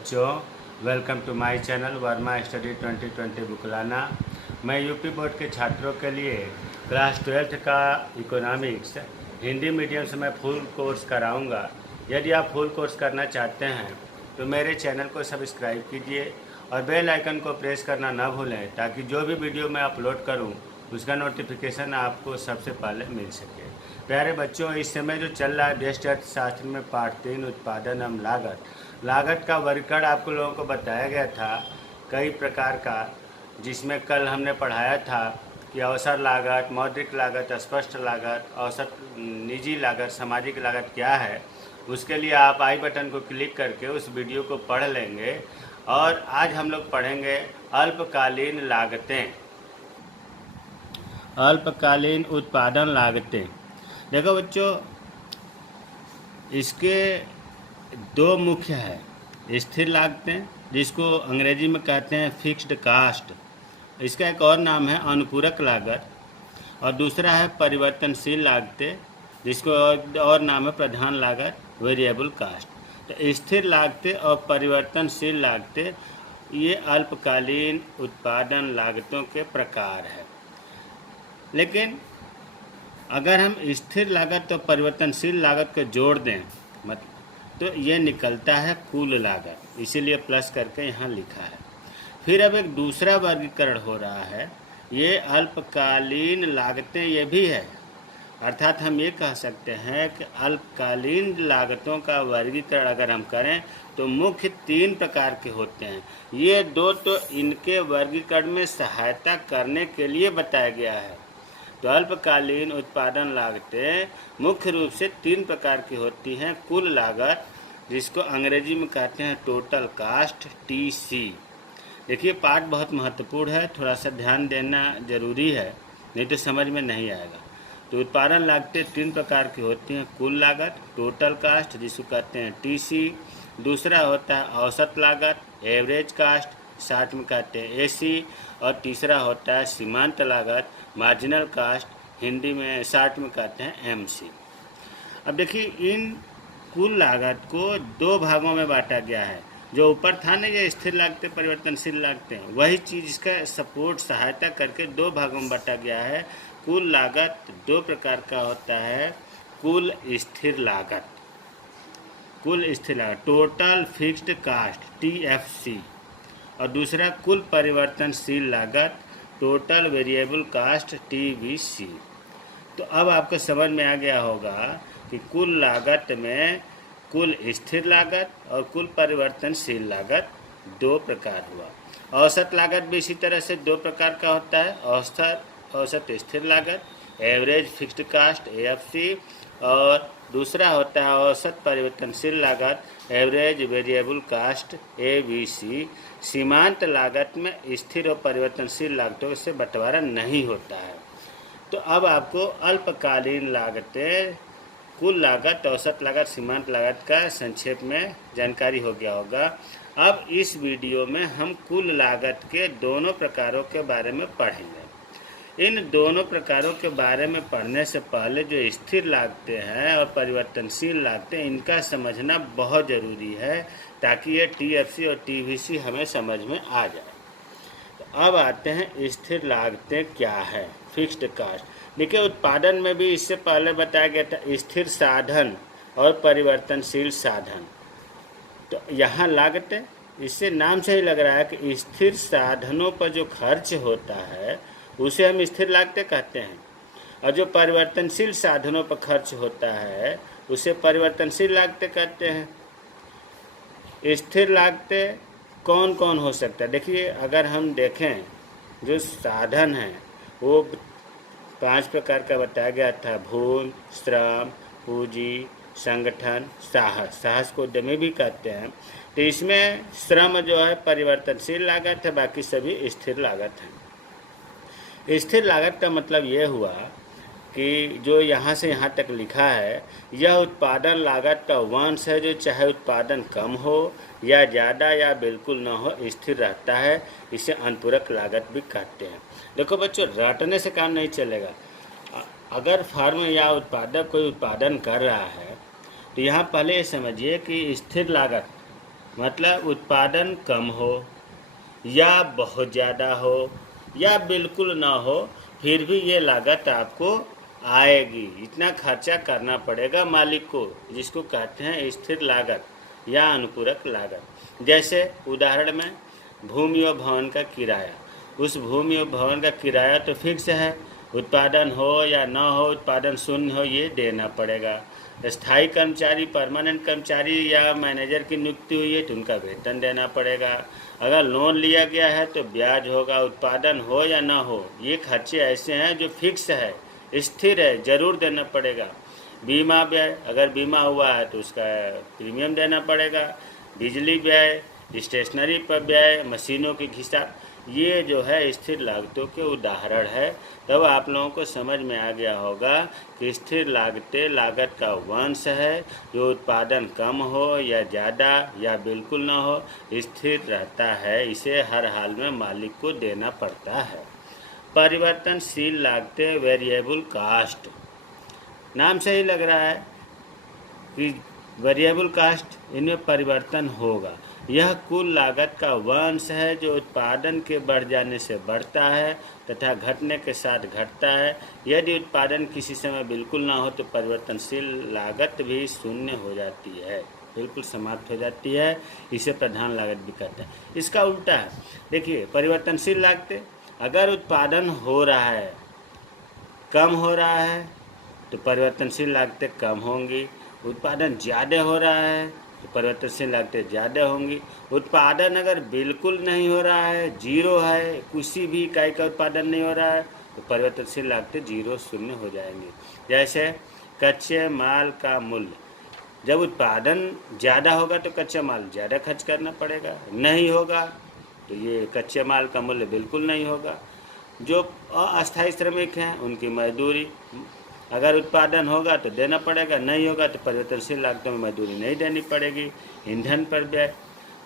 बच्चों, welcome to my channel Verma study 2020 बुकलाना। मैं यूपी बोर्ड के छात्रों के लिए क्लास 12th का इकोनॉमिक्स हिंदी मीडियम से मैं फुल कोर्स कराऊंगा। यदि आप फुल कोर्स करना चाहते हैं तो मेरे चैनल को सब्सक्राइब कीजिए और बेल आइकन को प्रेस करना ना भूलें, ताकि जो भी वीडियो मैं अपलोड करूं उसका नोटिफिकेशन आपको सबसे पहले मिल सके। प्यारे बच्चों, इस समय जो चल रहा है व्यष्टि अर्थशास्त्र में पार्ट 3 उत्पादन एवं लागत का वर्गीकरण आपको लोगों को बताया गया था कई प्रकार का, जिसमें कल हमने पढ़ाया था कि अवसर लागत, मौद्रिक लागत, स्पष्ट लागत, औसत निजी लागत, सामाजिक लागत क्या है। उसके लिए आप आई बटन को क्लिक करके उस वीडियो को पढ़ लेंगे। और आज हम लोग पढ़ेंगे अल्पकालीन लागतें, अल्पकालीन उत्पादन लागतें। देखो बच्चों, इसके दो मुख्य है। स्थिर लागतें, जिसको अंग्रेजी में कहते हैं फिक्स्ड कास्ट, इसका एक और नाम है अनुपूरक लागत, और दूसरा है परिवर्तनशील लागतें, जिसको और नाम है प्रधान लागत, वेरिएबल कास्ट। तो स्थिर लागतें और परिवर्तनशील लागतें ये अल्पकालीन उत्पादन लागतों के प्रकार है। लेकिन अगर हम स्थिर लागत और परिवर्तनशील लागत को जोड़ दें तो ये निकलता है कुल लागत, इसीलिए प्लस करके यहाँ लिखा है। फिर अब एक दूसरा वर्गीकरण हो रहा है, ये अल्पकालीन लागतें ये भी है। अर्थात हम ये कह सकते हैं कि अल्पकालीन लागतों का वर्गीकरण अगर हम करें तो मुख्य 3 प्रकार के होते हैं। ये दो तो इनके वर्गीकरण में सहायता करने के लिए बताया गया है। तो अल्पकालीन उत्पादन लागतें मुख्य रूप से 3 प्रकार की होती हैं। कुल लागत, जिसको अंग्रेजी में कहते हैं टोटल कास्ट, TC। देखिए, पाठ बहुत महत्वपूर्ण है, थोड़ा सा ध्यान देना जरूरी है, नहीं तो समझ में नहीं आएगा। तो उत्पादन लागतें 3 प्रकार की होती हैं। कुल लागत, टोटल कास्ट, जिसको कहते हैं TC। दूसरा होता है औसत लागत, एवरेज कास्ट, शॉर्ट में कहते हैं AC। और तीसरा होता है सीमांत लागत, मार्जिनल कास्ट, हिंदी में शॉर्ट में कहते हैं MC। अब देखिए, इन कुल लागत को 2 भागों में बांटा गया है। जो ऊपर था ना, ये स्थिर लागतें, परिवर्तनशील लागतें, वही चीज़ इसका सपोर्ट, सहायता करके 2 भागों में बांटा गया है। कुल लागत 2 प्रकार का होता है। कुल स्थिर लागत, कुल स्थिर लागत टोटल फिक्स्ड कास्ट, TFC। और दूसरा कुल परिवर्तनशील लागत, टोटल वेरिएबल कास्ट, TVC। तो अब आपको समझ में आ गया होगा कि कुल लागत में कुल स्थिर लागत और कुल परिवर्तनशील लागत 2 प्रकार हुआ। औसत लागत भी इसी तरह से 2 प्रकार का होता है। औसत स्थिर लागत, एवरेज फिक्स्ड कास्ट, AFC। और दूसरा होता है औसत परिवर्तनशील लागत, एवरेज वेरिएबल कास्ट, ABC। सीमांत लागत में स्थिर और परिवर्तनशील लागतों से बंटवारा नहीं होता है। तो अब आपको अल्पकालीन लागतें, कुल लागत, औसत लागत, सीमांत लागत का संक्षेप में जानकारी हो गया होगा। अब इस वीडियो में हम कुल लागत के दोनों प्रकारों के बारे में पढ़ेंगे। इन दोनों प्रकारों के बारे में पढ़ने से पहले जो स्थिर लागतें हैं और परिवर्तनशील लागतें, इनका समझना बहुत ज़रूरी है, ताकि ये TFC और TVC हमें समझ में आ जाए। तो अब आते हैं स्थिर लागतें क्या है, फिक्स्ड कास्ट। देखिए, उत्पादन में भी इससे पहले बताया गया था स्थिर साधन और परिवर्तनशील साधन। तो यहाँ लागतें, इससे नाम से ही लग रहा है कि स्थिर साधनों पर जो खर्च होता है उसे हम स्थिर लागतें कहते हैं, और जो परिवर्तनशील साधनों पर खर्च होता है उसे परिवर्तनशील लागतें कहते हैं। स्थिर लागतें कौन कौन हो सकता है? देखिए, अगर हम देखें, जो साधन हैं वो 5 प्रकार का बताया गया था। भूल, श्रम, पूंजी, संगठन, साहस। साहस को उद्यमी भी कहते हैं। तो इसमें श्रम जो है परिवर्तनशील लागत है, बाकी सभी स्थिर लागत हैं। स्थिर लागत का मतलब ये हुआ कि जो यहाँ से यहाँ तक लिखा है, यह उत्पादन लागत का वंश है, जो चाहे उत्पादन कम हो या ज़्यादा या बिल्कुल ना हो, स्थिर रहता है। इसे अनुपूरक लागत भी कहते हैं। देखो बच्चों, रटने से काम नहीं चलेगा। अगर फर्म या उत्पादक कोई उत्पादन कर रहा है तो यहाँ पहले ये समझिए कि स्थिर लागत मतलब उत्पादन कम हो या बहुत ज़्यादा हो या बिल्कुल ना हो, फिर भी ये लागत आपको आएगी। इतना खर्चा करना पड़ेगा मालिक को, जिसको कहते हैं स्थिर लागत या अनुपूरक लागत। जैसे उदाहरण में भूमि और भवन का किराया। उस भूमि और भवन का किराया तो फिक्स है, उत्पादन हो या ना हो, उत्पादन शून्य हो, ये देना पड़ेगा। स्थायी कर्मचारी, परमानेंट कर्मचारी या मैनेजर की नियुक्ति हुई है तो उनका वेतन देना पड़ेगा। अगर लोन लिया गया है तो ब्याज होगा, उत्पादन हो या ना हो। ये खर्चे ऐसे हैं जो फिक्स है, स्थिर है, ज़रूर देना पड़ेगा। बीमा व्यय, अगर बीमा हुआ है तो उसका प्रीमियम देना पड़ेगा। बिजली व्यय, स्टेशनरी पर व्यय, मशीनों की घिसा, ये जो है स्थिर लागतों के उदाहरण है। तब आप लोगों को समझ में आ गया होगा कि स्थिर लागतें लागत का वंश है जो उत्पादन कम हो या ज़्यादा या बिल्कुल ना हो, स्थिर रहता है। इसे हर हाल में मालिक को देना पड़ता है। परिवर्तनशील लागतें, वेरिएबल कास्ट, नाम से ही लग रहा है कि वेरिएबल कास्ट, इनमें परिवर्तन होगा। यह कुल लागत का वंश है जो उत्पादन के बढ़ जाने से बढ़ता है तथा घटने के साथ घटता है। यदि उत्पादन किसी समय बिल्कुल ना हो तो परिवर्तनशील लागत भी शून्य हो जाती है, बिल्कुल समाप्त हो जाती है। इसे प्रधान लागत भी कहते हैं। इसका उल्टा है, देखिए परिवर्तनशील लागतें, अगर उत्पादन हो रहा है, कम हो रहा है तो परिवर्तनशील लागतें कम होंगी। उत्पादन ज़्यादा हो रहा है तो परिवर्तनशील लागतें ज़्यादा होंगी। उत्पादन अगर बिल्कुल नहीं हो रहा है, जीरो है, किसी भी इकाई का उत्पादन नहीं हो रहा है तो परिवर्तनशील लागतें जीरो, शून्य हो जाएंगी। जैसे कच्चे माल का मूल्य, जब उत्पादन ज़्यादा होगा तो कच्चा माल ज़्यादा खर्च करना पड़ेगा, नहीं होगा तो ये कच्चे माल का मूल्य बिल्कुल नहीं होगा। जो अस्थायी श्रमिक हैं उनकी मजदूरी, अगर उत्पादन होगा तो देना पड़ेगा, नहीं होगा तो परिवर्तनशील लागतों में मजदूरी नहीं देनी पड़ेगी। ईंधन पर व्यय।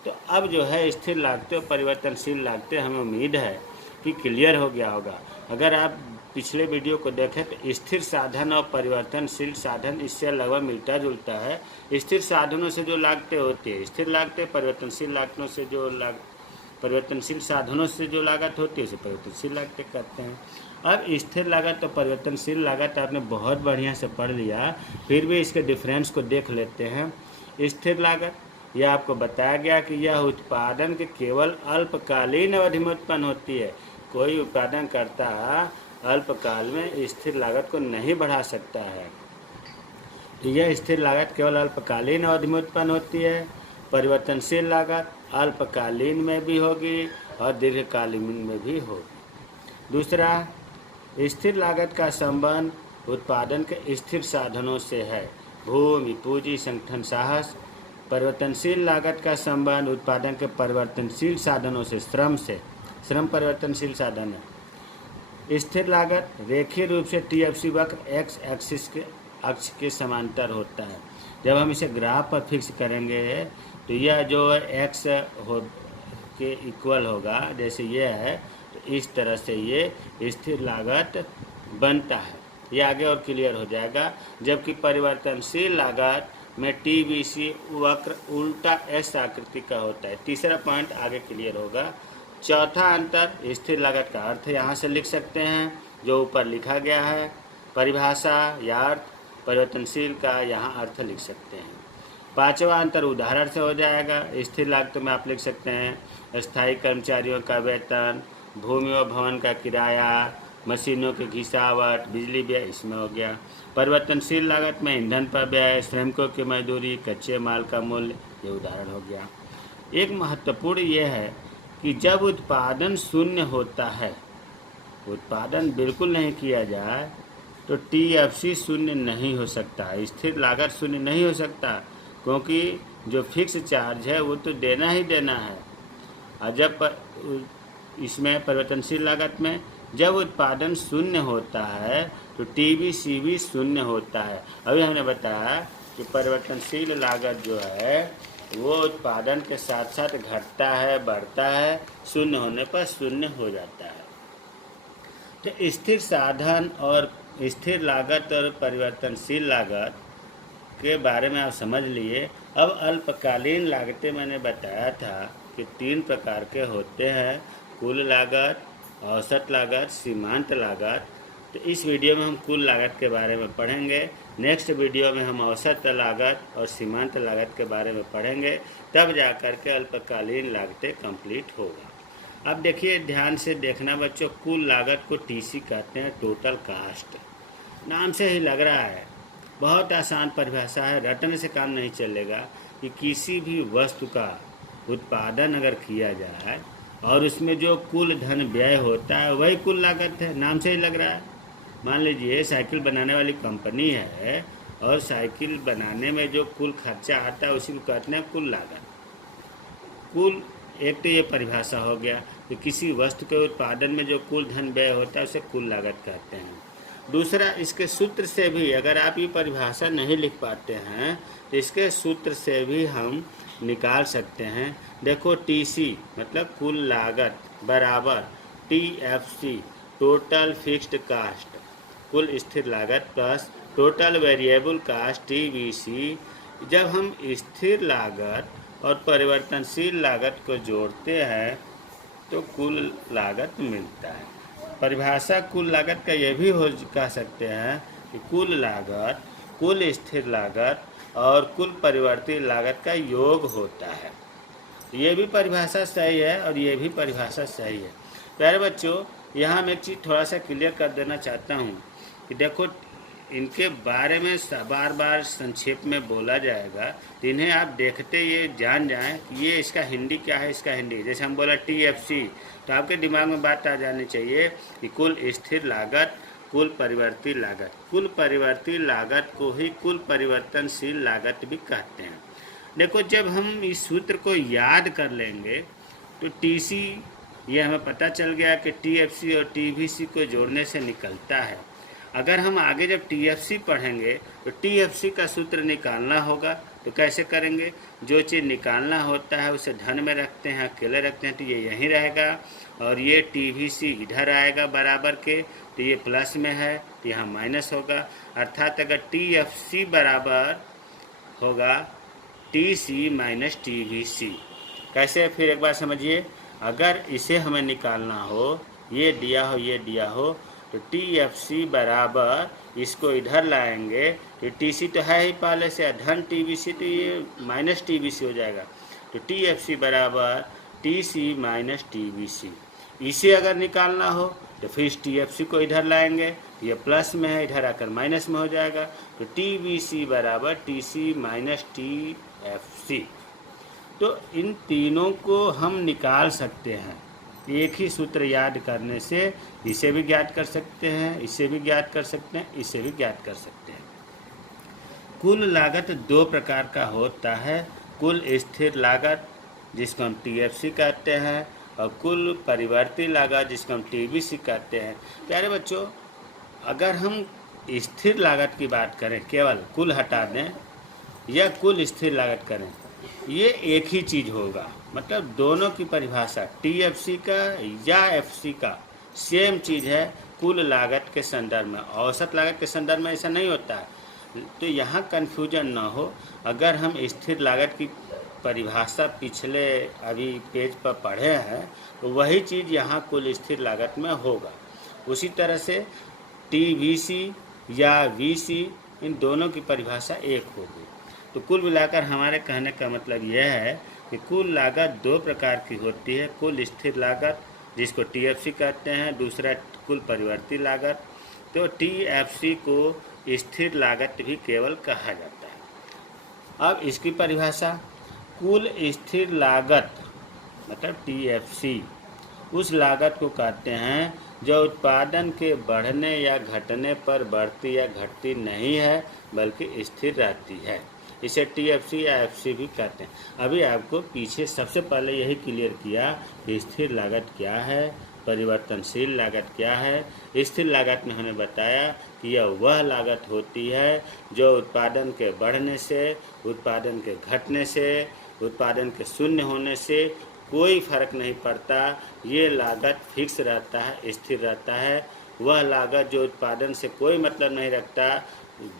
तो अब जो है स्थिर लागतें और परिवर्तनशील लागतें, हमें उम्मीद है कि क्लियर हो गया होगा। अगर आप पिछले वीडियो को देखें तो स्थिर साधन और परिवर्तनशील साधन इससे लगभग मिलता जुलता है। स्थिर साधनों से जो लागतें होती है स्थिर लागतें, परिवर्तनशील लागतों से जो परिवर्तनशील साधनों से जो लागत होती है उसे परिवर्तनशील लागतें कहते हैं। अब स्थिर लागत और परिवर्तनशील लागत आपने बहुत बढ़िया से पढ़ लिया, फिर भी इसके डिफरेंस को देख लेते हैं। स्थिर लागत, यह आपको बताया गया कि यह उत्पादन के केवल अल्पकालीन अवधि में उत्पन्न होती है। कोई उत्पादन करता अल्पकाल में स्थिर लागत को नहीं बढ़ा सकता है, तो यह स्थिर लागत केवल अल्पकालीन अवधि में उत्पन्न होती है। परिवर्तनशील लागत अल्पकालीन में भी होगी और दीर्घकालीन में भी होगी। दूसरा, स्थिर लागत का संबंध उत्पादन के स्थिर साधनों से है, भूमि, पूंजी, संगठन, साहस। परिवर्तनशील लागत का संबंध उत्पादन के परिवर्तनशील साधनों से, श्रम से। श्रम परिवर्तनशील साधन है। स्थिर लागत रेखीय रूप से TFC वक्र एक्स एक्सिस के अक्ष के समांतर होता है। जब हम इसे ग्राफ पर फिक्स करेंगे तो यह जो एक्स हो के इक्वल होगा, जैसे ये है, तो इस तरह से ये स्थिर लागत बनता है। ये आगे और क्लियर हो जाएगा। जबकि परिवर्तनशील लागत में TBC वक्र उल्टा एस आकृति का होता है। तीसरा पॉइंट आगे क्लियर होगा। चौथा अंतर, स्थिर लागत का अर्थ यहाँ से लिख सकते हैं जो ऊपर लिखा गया है, परिभाषा या अर्थ। परिवर्तनशील का यहाँ अर्थ लिख सकते हैं। पांचवा अंतर उदाहरण से हो जाएगा। स्थिर लागतों में आप लिख सकते हैं स्थायी कर्मचारियों का वेतन, भूमि और भवन का किराया, मशीनों की घिसावट, बिजली व्यय, इसमें हो गया। परिवर्तनशील लागत में ईंधन पर व्यय, श्रमिकों की मजदूरी, कच्चे माल का मूल्य, ये उदाहरण हो गया। एक महत्वपूर्ण ये है कि जब उत्पादन शून्य होता है, उत्पादन बिल्कुल नहीं किया जाए तो TFC शून्य नहीं हो सकता, स्थिर लागत शून्य नहीं हो सकता, क्योंकि जो फिक्स चार्ज है वो तो देना ही देना है। और जब इसमें परिवर्तनशील लागत में जब उत्पादन शून्य होता है तो TBC भी शून्य होता है। अभी हमने बताया कि परिवर्तनशील लागत जो है वो उत्पादन के साथ साथ घटता है, बढ़ता है, शून्य होने पर शून्य हो जाता है। तो स्थिर साधन और स्थिर लागत और परिवर्तनशील लागत के बारे में आप समझ लिए। अब अल्पकालीन लागतें मैंने बताया था कि 3 प्रकार के होते हैं, कुल लागत, औसत लागत, सीमांत लागत। तो इस वीडियो में हम कुल लागत के बारे में पढ़ेंगे। नेक्स्ट वीडियो में हम औसत लागत और सीमांत लागत के बारे में पढ़ेंगे, तब जा कर के अल्पकालीन लागतें कंप्लीट होगा। अब देखिए, ध्यान से देखना बच्चों, कुल लागत को टीसी कहते हैं, टोटल कास्ट। नाम से ही लग रहा है, बहुत आसान परिभाषा है, रटने से काम नहीं चलेगा। कि किसी भी वस्तु का उत्पादन अगर किया जाए और उसमें जो कुल धन व्यय होता है वही कुल लागत है, नाम से ही लग रहा है। मान लीजिए साइकिल बनाने वाली कंपनी है और साइकिल बनाने में जो कुल खर्चा आता है उसी को कहते हैं कुल लागत। कुल, एक तो ये परिभाषा हो गया कि किसी वस्तु के उत्पादन में जो कुल धन व्यय होता है उसे कुल लागत कहते हैं। दूसरा, इसके सूत्र से भी, अगर आप ये परिभाषा नहीं लिख पाते हैं तो इसके सूत्र से भी हम निकाल सकते हैं। देखो, टीसी मतलब कुल लागत बराबर टीएफसी टोटल फिक्स्ड कास्ट, कुल स्थिर लागत, plus total variable cost TVC. जब हम स्थिर लागत और परिवर्तनशील लागत को जोड़ते हैं तो कुल लागत मिलता है। परिभाषा कुल लागत का यह भी हो कह सकते हैं कि कुल लागत कुल स्थिर लागत और कुल परिवर्तित लागत का योग होता है। ये भी परिभाषा सही है और ये भी परिभाषा सही है। प्यारे बच्चों, यहाँ मैं एक चीज़ थोड़ा सा क्लियर कर देना चाहता हूँ कि देखो, इनके बारे में बार बार संक्षेप में बोला जाएगा, तो इन्हें आप देखते ये जान जाएं कि ये इसका हिंदी क्या है, इसका हिंदी। जैसे हम बोला टीएफसी, तो आपके दिमाग में बात आ जानी चाहिए कि कुल स्थिर लागत, कुल परिवर्तित लागत। कुल परिवर्तित लागत को ही कुल परिवर्तनशील लागत भी कहते हैं। देखो, जब हम इस सूत्र को याद कर लेंगे तो टीसी, ये हमें पता चल गया कि टीएफसी और टीवीसी को जोड़ने से निकलता है। अगर हम आगे जब टीएफसी पढ़ेंगे तो टीएफसी का सूत्र निकालना होगा, तो कैसे करेंगे? जो चीज़ निकालना होता है उसे धन में रखते हैं, अकेले रखते हैं तो ये यहीं रहेगा, और ये टीवीसी इधर आएगा बराबर के, तो ये प्लस में है तो यहाँ माइनस होगा। अर्थात अगर टीएफसी बराबर होगा टीसी माइनस टीवीसी। कैसे? फिर एक बार समझिए, अगर इसे हमें निकालना हो, ये दिया हो, ये दिया हो, तो टीएफसी बराबर, इसको इधर लाएंगे तो टीसी तो है ही पहले से, धन टीवीसी, तो ये माइनस टीवीसी हो जाएगा। तो टीएफसी बराबर टीसी माइनस टीवीसी। इसे अगर निकालना हो तो फिर इस टीएफसी को इधर लाएंगे, ये प्लस में है, इधर आकर माइनस में हो जाएगा। तो टीवीसी बराबर टीसी माइनस टीएफसी। तो इन तीनों को हम निकाल सकते हैं एक ही सूत्र याद करने से। इसे भी ज्ञात कर सकते हैं, इसे भी ज्ञात कर सकते हैं, इसे भी ज्ञात कर सकते हैं। कुल लागत 2 प्रकार का होता है, कुल स्थिर लागत जिसको हम टीएफसी कहते हैं और कुल परिवर्तित लागत जिसको हम टीवीसी कहते हैं। प्यारे बच्चों, अगर हम स्थिर लागत की बात करें, केवल कुल हटा दें या कुल स्थिर लागत करें, ये एक ही चीज़ होगा। मतलब दोनों की परिभाषा टीएफसी का या एफसी का सेम चीज़ है कुल लागत के संदर्भ में। औसत लागत के संदर्भ में ऐसा नहीं होता है, तो यहाँ कन्फ्यूजन ना हो। अगर हम स्थिर लागत की परिभाषा पिछले अभी पेज पर पढ़े हैं तो वही चीज़ यहाँ कुल स्थिर लागत में होगा। उसी तरह से टीवीसी या वीसी, इन दोनों की परिभाषा एक होगी। तो कुल मिलाकर हमारे कहने का मतलब यह है कि कुल लागत 2 प्रकार की होती है, कुल स्थिर लागत जिसको टीएफसी कहते हैं, दूसरा कुल परिवर्तित लागत। तो टीएफसी को स्थिर लागत भी केवल कहा जाता है। अब इसकी परिभाषा, कुल स्थिर लागत मतलब टीएफसी उस लागत को कहते हैं जो उत्पादन के बढ़ने या घटने पर बढ़ती या घटती नहीं है बल्कि स्थिर रहती है। इसे टीएफसी या एफसी भी कहते हैं। अभी आपको पीछे सबसे पहले यही क्लियर किया कि स्थिर लागत क्या है, परिवर्तनशील लागत क्या है। स्थिर लागत में हमने बताया कि यह वह लागत होती है जो उत्पादन के बढ़ने से, उत्पादन के घटने से, उत्पादन के शून्य होने से कोई फर्क नहीं पड़ता, ये लागत फिक्स रहता है, स्थिर रहता है। वह लागत जो उत्पादन से कोई मतलब नहीं रखता,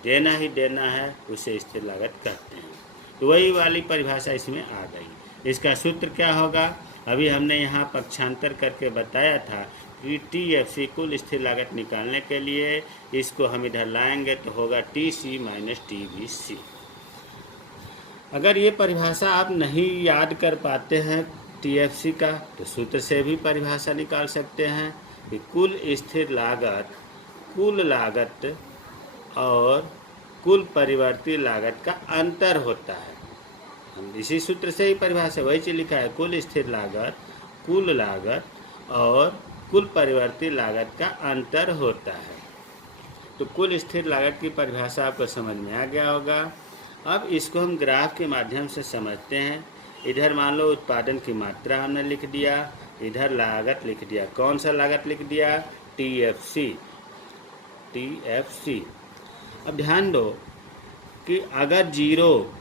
देना ही देना है, उसे स्थिर लागत कहते हैं। तो वही वाली परिभाषा इसमें आ गई। इसका सूत्र क्या होगा? अभी हमने यहाँ पक्षांतर करके बताया था कि TFC कुल स्थिर लागत निकालने के लिए इसको हम इधर लाएंगे तो होगा TC माइनस TBC। अगर ये परिभाषा आप नहीं याद कर पाते हैं TFC का, तो सूत्र से भी परिभाषा निकाल सकते हैं कि कुल स्थिर लागत कुल लागत और कुल परिवर्ती लागत का अंतर होता है। हम इसी सूत्र से ही परिभाषा वही चीज लिखा है, कुल स्थिर लागत और कुल परिवर्ती लागत का अंतर होता है। तो कुल स्थिर लागत की परिभाषा आपको समझ में आ गया होगा। अब इसको हम ग्राफ के माध्यम से समझते हैं। इधर मान लो उत्पादन की मात्रा हमने लिख दिया, इधर लागत लिख दिया। कौन सा लागत लिख दिया? TFC। अब ध्यान दो कि अगर जीरो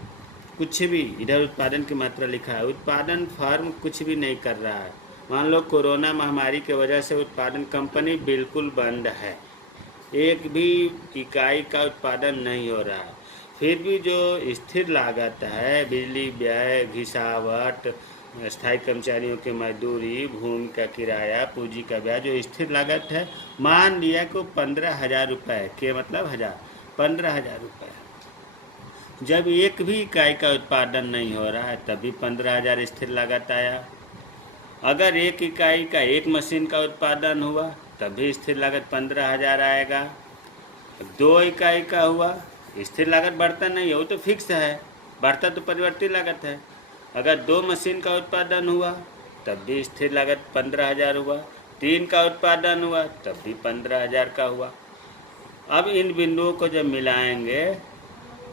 कुछ भी, इधर उत्पादन की मात्रा लिखा है, उत्पादन फर्म कुछ भी नहीं कर रहा है। मान लो कोरोना महामारी की वजह से उत्पादन कंपनी बिल्कुल बंद है, एक भी इकाई का उत्पादन नहीं हो रहा है, फिर भी जो स्थिर लागत है, बिजली व्यय, घिसावट, स्थायी कर्मचारियों की मजदूरी, भूमि का किराया, पूंजी का ब्याज, जो स्थिर लागत है, मान लिया को 15,000 रुपये के मतलब 15,000 रुपये। जब एक भी इकाई का उत्पादन नहीं हो रहा है तब भी 15,000 स्थिर लागत आया। अगर एक इकाई का एक मशीन का उत्पादन हुआ तब भी स्थिर लागत 15,000 आएगा। 2 इकाई का हुआ, स्थिर लागत बढ़ता नहीं है, वो तो फिक्स है, बढ़ता तो परिवर्तित लागत है। अगर 2 मशीन का उत्पादन हुआ तब भी स्थिर लागत 15,000 हुआ, 3 का उत्पादन हुआ तब भी 15,000 का हुआ। अब इन बिंदुओं को जब मिलाएंगे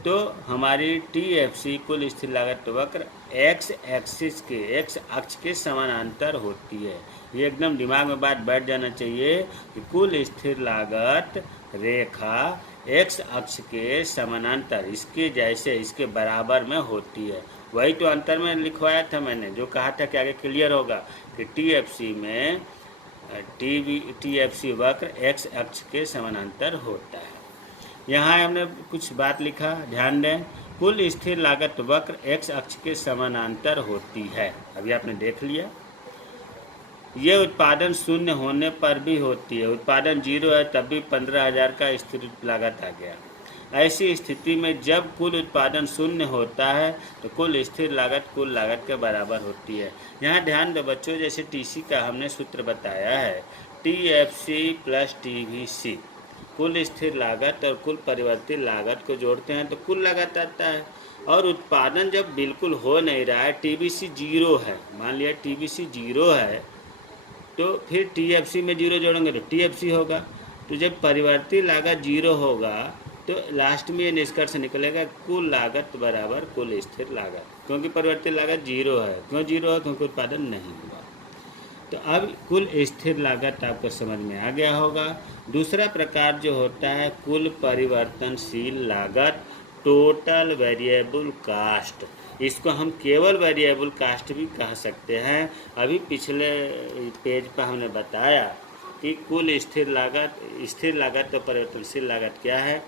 तो हमारी TFC कुल स्थिर लागत वक्र x अक्ष के समानांतर होती है। ये एकदम दिमाग में बात बैठ जाना चाहिए कि कुल स्थिर लागत रेखा x अक्ष के समानांतर, इसके जैसे, इसके बराबर में होती है। वही तो अंतर में लिखवाया था मैंने, जो कहा था कि आगे क्लियर होगा कि TFC में TFC वक्र x अक्ष के समानांतर होता है। यहाँ हमने कुछ बात लिखा, ध्यान दें। कुल स्थिर लागत वक्र x अक्ष के समानांतर होती है, अभी आपने देख लिया। ये उत्पादन शून्य होने पर भी होती है, उत्पादन 0 है तब भी 15,000 का स्थिर लागत आ गया। ऐसी स्थिति में जब कुल उत्पादन शून्य होता है तो कुल स्थिर लागत कुल लागत के बराबर होती है। यहाँ ध्यान दो बच्चों, जैसे TC का हमने सूत्र बताया है, TFC प्लस TVC, कुल स्थिर लागत और कुल परिवर्तित लागत को जोड़ते हैं तो कुल लागत आता है। और उत्पादन जब बिल्कुल हो नहीं रहा है, TBC 0 है, मान लिया TBC 0 है, तो फिर TFC में 0 जोड़ेंगे तो TFC होगा। तो जब परिवर्तित लागत 0 होगा तो लास्ट में ये निष्कर्ष निकलेगा कुल लागत बराबर कुल स्थिर लागत, क्योंकि परिवर्तित लागत 0 है। क्यों 0 है? क्योंकि उत्पादन नहीं हुआ। तो अब कुल स्थिर लागत आपको समझ में आ गया होगा। दूसरा प्रकार जो होता है कुल परिवर्तनशील लागत, टोटल वेरिएबल कास्ट, इसको हम केवल वेरिएबल कास्ट भी कह सकते हैं। अभी पिछले पेज पर हमने बताया कि कुल स्थिर लागत और परिवर्तनशील लागत क्या है,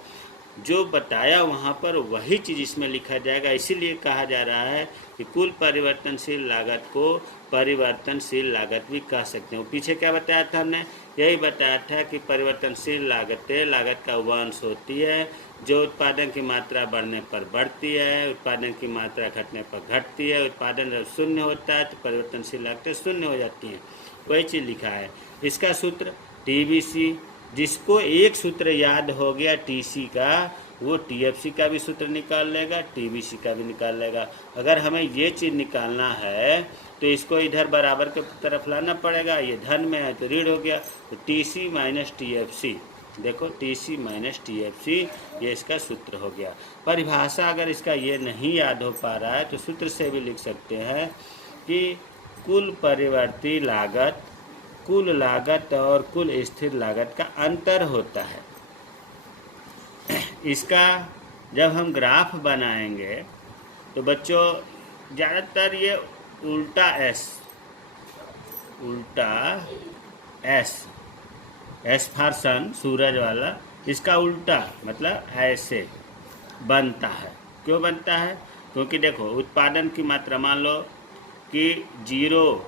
जो बताया वहाँ पर वही चीज़ इसमें लिखा जाएगा। इसीलिए कहा जा रहा है कि कुल परिवर्तनशील लागत को परिवर्तनशील लागत भी कह सकते हैं। पीछे क्या बताया था हमने? यही बताया था कि परिवर्तनशील लागत का वंश होती है, जो उत्पादन की मात्रा बढ़ने पर बढ़ती है, उत्पादन की मात्रा घटने पर घटती है। उत्पादन जब शून्य होता है तो परिवर्तनशील लागतें शून्य हो जाती हैं। वही चीज़ लिखा है। इसका सूत्र TBC, जिसको एक सूत्र याद हो गया TC का, वो TFC का भी सूत्र निकाल लेगा, TBC का भी निकाल लेगा। अगर हमें ये चीज़ निकालना है तो इसको इधर बराबर के तरफ लाना पड़ेगा। ये धन में है तो ऋण हो गया, तो TC माइनस TFC, देखो TC माइनस TFC, ये इसका सूत्र हो गया। परिभाषा अगर इसका ये नहीं याद हो पा रहा है तो सूत्र से भी लिख सकते हैं कि कुल परिवर्ती लागत कुल लागत और कुल स्थिर लागत का अंतर होता है। इसका जब हम ग्राफ बनाएंगे तो बच्चों ज़्यादातर ये उल्टा एस फॉर सन, सूरज वाला, इसका उल्टा मतलब ऐसे बनता है। क्यों बनता है? क्योंकि देखो उत्पादन की मात्रा, मान लो कि 0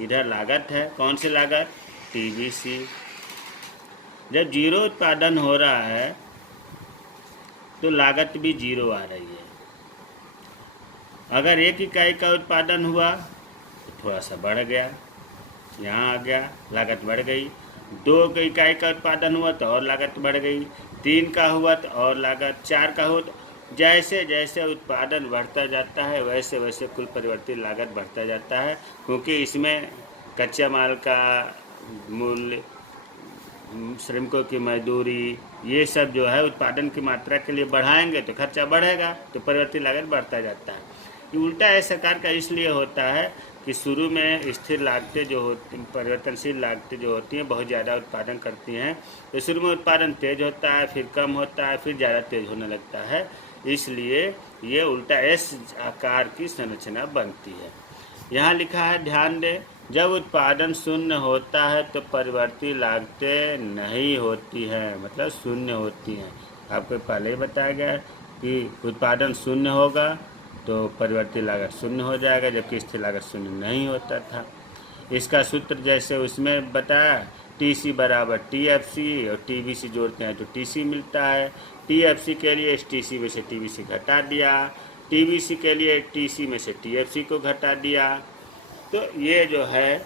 इधर लागत है, कौन सी लागत? टीबीसी। जब 0 उत्पादन हो रहा है तो लागत भी 0 आ रही है। अगर 1 इकाई का उत्पादन हुआ तो थोड़ा सा बढ़ गया, यहाँ आ गया, लागत बढ़ गई। 2 इकाई का उत्पादन हुआ तो और लागत बढ़ गई, 3 का हुआ तो और लागत, 4 का हुआ तो जैसे जैसे उत्पादन बढ़ता जाता है वैसे वैसे कुल परिवर्तित लागत बढ़ता जाता है। क्योंकि इसमें कच्चे माल का मूल्य, श्रमिकों की मजदूरी, ये सब जो है उत्पादन की मात्रा के लिए बढ़ाएंगे तो खर्चा बढ़ेगा, तो परिवर्तित लागत बढ़ता जाता है। ये उल्टा है सरकार का, इसलिए होता है कि शुरू में स्थिर लागतें जो होती, परिवर्तनशील लागतें जो होती हैं बहुत ज़्यादा उत्पादन करती हैं, तो शुरू में उत्पादन तेज़ होता है, फिर कम होता है, फिर ज़्यादा तेज़ होने लगता है। इसलिए ये उल्टा एस आकार की संरचना बनती है। यहाँ लिखा है, ध्यान दें, जब उत्पादन शून्य होता है तो परिवर्तित लागतें नहीं होती हैं, मतलब शून्य होती हैं। आपको पहले ही बताया गया कि उत्पादन शून्य होगा तो परिवर्तित लागत शून्य हो जाएगा, जबकि स्थिर लागत शून्य नहीं होता था। इसका सूत्र जैसे उसमें बताया, टीसी बराबर टीएफसी, और टीबीसी जोड़ते हैं तो टीसी मिलता है। टीएफसी के लिए इस टीसी में से टीबीसी घटा दिया, टीबीसी के लिए टीसी में से टीएफसी को घटा दिया। तो ये जो है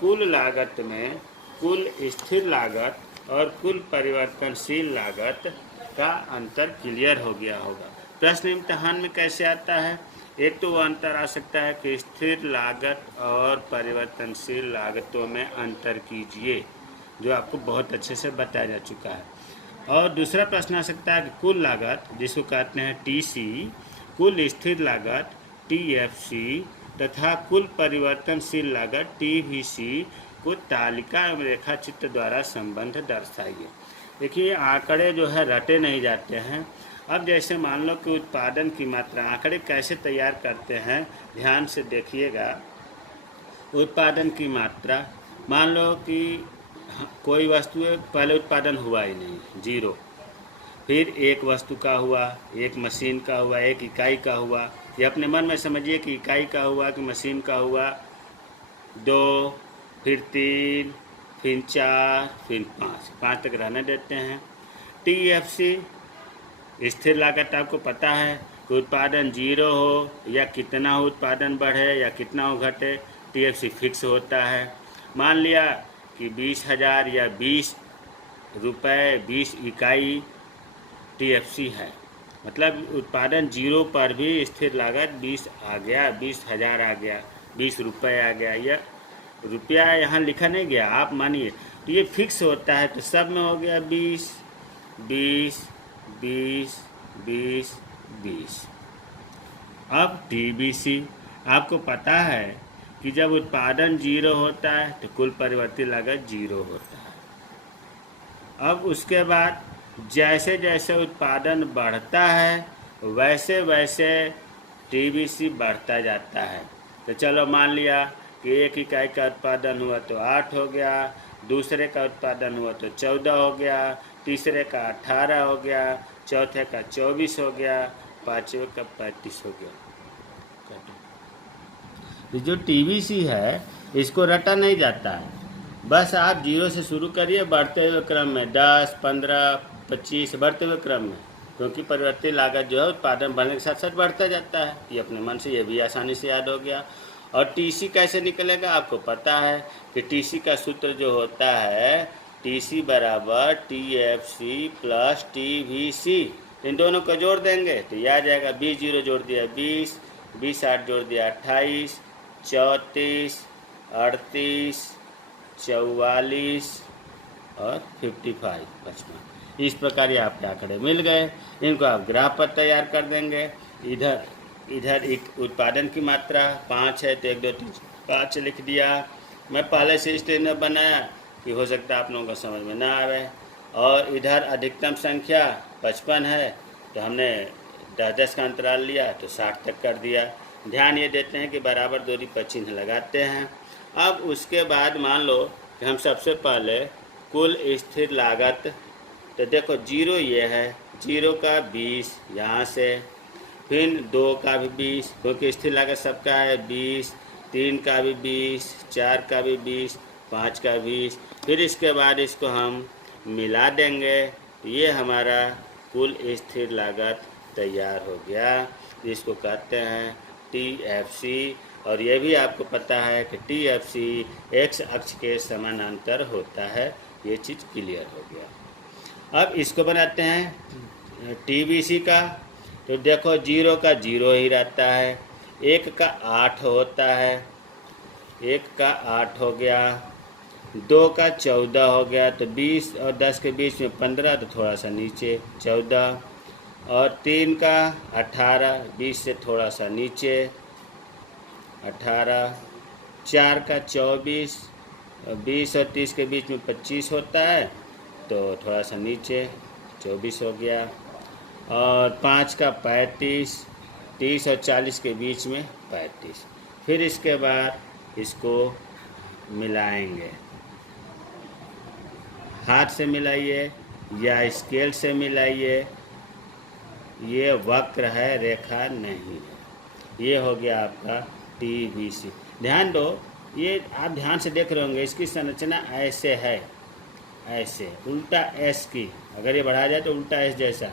कुल लागत में कुल स्थिर लागत और कुल परिवर्तनशील लागत का अंतर क्लियर हो गया होगा। प्रश्न इम्तिहान में कैसे आता है? एक तो वो अंतर आ सकता है कि स्थिर लागत और परिवर्तनशील लागतों में अंतर कीजिए, जो आपको बहुत अच्छे से बताया जा चुका है। और दूसरा प्रश्न आ सकता है कि कुल लागत, जिसको कहते हैं टीसी, कुल स्थिर लागत टीएफसी तथा कुल परिवर्तनशील लागत टीवीसी को तालिका एवं रेखा चित्र द्वारा संबंध दर्शाइए। देखिए आंकड़े जो है रटे नहीं जाते हैं। अब जैसे मान लो कि उत्पादन की मात्रा, आंकड़े कैसे तैयार करते हैं ध्यान से देखिएगा। उत्पादन की मात्रा, मान लो कि कोई वस्तु पहले उत्पादन हुआ ही नहीं, 0, फिर एक वस्तु का हुआ, एक मशीन का हुआ, एक इकाई का हुआ। ये अपने मन में समझिए कि इकाई का हुआ कि मशीन का हुआ, 2, फिर 3, फिर 4, फिर 5 तक रहने देते हैं। टीएफसी स्थिर लागत, आपको पता है कि उत्पादन 0 हो या कितना हो, उत्पादन बढ़े या कितना हो घटे, टीएफसी फिक्स होता है। मान लिया कि 20,000 या 20 रुपये 20 इकाई टीएफसी है, मतलब उत्पादन 0 पर भी स्थिर लागत 20 आ गया, 20,000 आ गया, 20 रुपये आ गया, या रुपया यहाँ लिखा नहीं गया, आप मानिए। तो ये फिक्स होता है, तो सब में हो गया 20 20 20 20 20। अब टीबीसी, आपको पता है कि जब उत्पादन 0 होता है तो कुल परिवर्तित लागत 0 होता है। अब उसके बाद जैसे जैसे उत्पादन बढ़ता है वैसे वैसे टीबीसी बढ़ता जाता है। तो चलो मान लिया कि 1 इकाई का उत्पादन हुआ तो 8 हो गया, दूसरे का उत्पादन हुआ तो 14 हो गया, तीसरे का 18 हो गया, चौथे का 24 हो गया, पाँचवें का 35 हो गया। तो जो टीबीसी है इसको रटा नहीं जाता है, बस आप 0 से शुरू करिए, बढ़ते हुए क्रम में 10, 15, 25 बढ़ते हुए क्रम में, क्योंकि परिवर्तित लागत जो है उत्पादन बढ़ने के साथ साथ बढ़ता जाता है। ये अपने मन से ये भी आसानी से याद हो गया। और टीसी कैसे निकलेगा, आपको पता है कि टीसी का सूत्र जो होता है, टीसी बराबर टीएफसी प्लस टीवीसी, इन दोनों को जोड़ देंगे तो यह आ जाएगा। 20 0 जोड़ दिया 20, 20 8 जोड़ दिया 28, 34, 38, 44 और 55, 55। इस प्रकार ये आपके आंकड़े मिल गए। इनको आप ग्राफ पर तैयार कर देंगे। इधर एक उत्पादन की मात्रा 5 है तो 1 2 3 5 लिख दिया। मैं पहले से स्टेज में बनाया कि हो सकता है आप लोगों को समझ में ना आवे। और इधर अधिकतम संख्या 55 है तो हमने 10-10 का अंतराल लिया तो 60 तक कर दिया। ध्यान ये देते हैं कि बराबर दूरी पर चिन्ह लगाते हैं। अब उसके बाद मान लो कि हम सबसे पहले कुल स्थिर लागत तो देखो 0 ये है, 0 का 20 यहाँ से, फिर 2 का भी 20, क्योंकि स्थिर लागत सबका है 20, 3 का भी 20, 4 का भी 20, 5 का 20। फिर इसके बाद इसको हम मिला देंगे तो ये हमारा कुल स्थिर लागत तैयार हो गया, जिसको कहते हैं TFC। और ये भी आपको पता है कि TFC x अक्ष के समानांतर होता है, ये चीज़ क्लियर हो गया। अब इसको बनाते हैं TBC का। तो देखो 0 का 0 ही रहता है, 1 का 8 होता है, 1 का 8 हो गया, 2 का 14 हो गया, तो 20 और 10 के बीच में 15, तो थोड़ा सा नीचे 14, और 3 का 18, 20 से थोड़ा सा नीचे 18, 4 का 24, 20 और 30 के बीच में 25 होता है, तो थोड़ा सा नीचे 24 हो गया, और 5 का 35, 30 और 40 के बीच में 35। फिर इसके बाद इसको मिलाएंगे, हाथ से मिलाइए या स्केल से मिलाइए, ये वक्र है, रेखा नहीं है। ये हो गया आपका TBC। ध्यान दो, ये आप ध्यान से देख रहे होंगे, इसकी संरचना ऐसे है, ऐसे उल्टा S की, अगर ये बढ़ा जाए तो उल्टा S जैसा,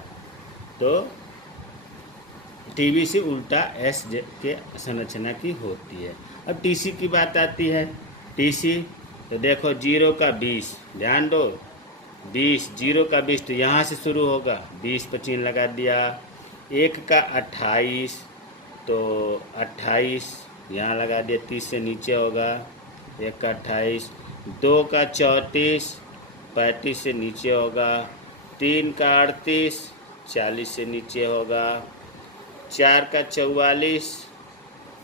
तो TBC उल्टा S के संरचना की होती है। अब TC की बात आती है। TC तो देखो 0 का 20, ध्यान दो 20, 0 का 20, तो यहाँ से शुरू होगा, 20 पर चिन्ह लगा दिया। 1 का 28, तो 28 यहाँ लगा दिया, 30 से नीचे होगा, 1 का 28। 2 का 34, 35 से नीचे होगा। 3 का 38, 40 से नीचे होगा। 4 का 44,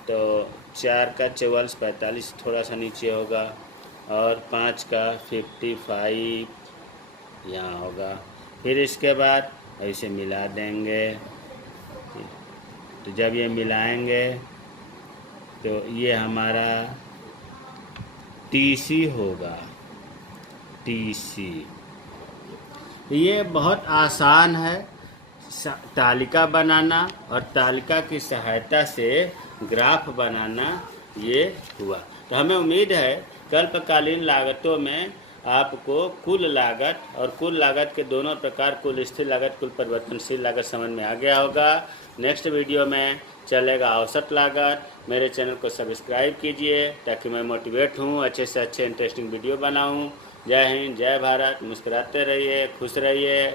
तो 4 का 44, 45 थोड़ा सा नीचे होगा, और 5 का 55 यहाँ होगा। फिर इसके बाद ऐसे मिला देंगे, तो जब ये मिलाएंगे तो ये हमारा TC होगा, TC। ये बहुत आसान है तालिका बनाना, और तालिका की सहायता से ग्राफ बनाना ये हुआ। तो हमें उम्मीद है कल्पकालीन लागतों में आपको कुल लागत और कुल लागत के दोनों प्रकार, कुल स्थिर लागत, कुल परिवर्तनशील लागत समझ में आ गया होगा। नेक्स्ट वीडियो में चलेगा औसत लागत। मेरे चैनल को सब्सक्राइब कीजिए ताकि मैं मोटिवेट हूँ, अच्छे से अच्छे इंटरेस्टिंग वीडियो बनाऊँ। जय हिंद, जय भारत। मुस्कुराते रहिए, खुश रहिए।